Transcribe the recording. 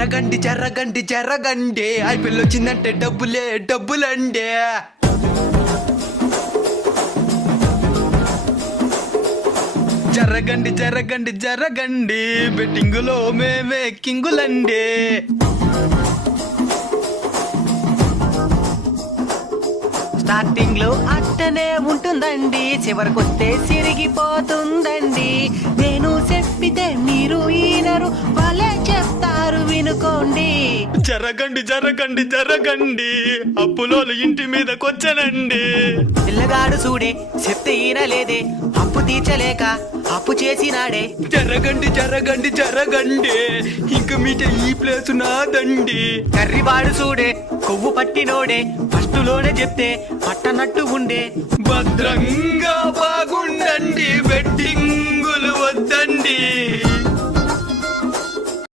జరగండి జరగండి జరగండి ఐపీఎల్ వచ్చిందంటే డబ్బులండి. జరగండి జరగండి జరగండి బెట్టింగులో మేమే కింగులండి. స్టార్టింగ్ లో అట్టనే ఉంటుందండి, చివరికొస్తే సిరిగిపోతుందండి. నేను చెప్పితే మీరు ఈనరు, వాళ్ళే చెప్తారు వినుకోండి. జరగండి జరగండి జరగండి అప్పులోలు ఇంటి మీదకొచ్చనండి. పిల్లగాడు చూడే చెప్తే ఈనలేదే, అప్పు తీర్చలేక అప్పు చేసినాడే. జరగండి జరగండి జరగండి ఇంక మీట ఈ ప్లేసు నాదండి. కర్రివాడు చూడే కొవ్వు పట్టినోడే, ఫస్ట్ లోనే చెప్తే పట్టనట్టు ఉండే. భద్రంగా బాగుండండి బెట్టింగులు వద్దండి.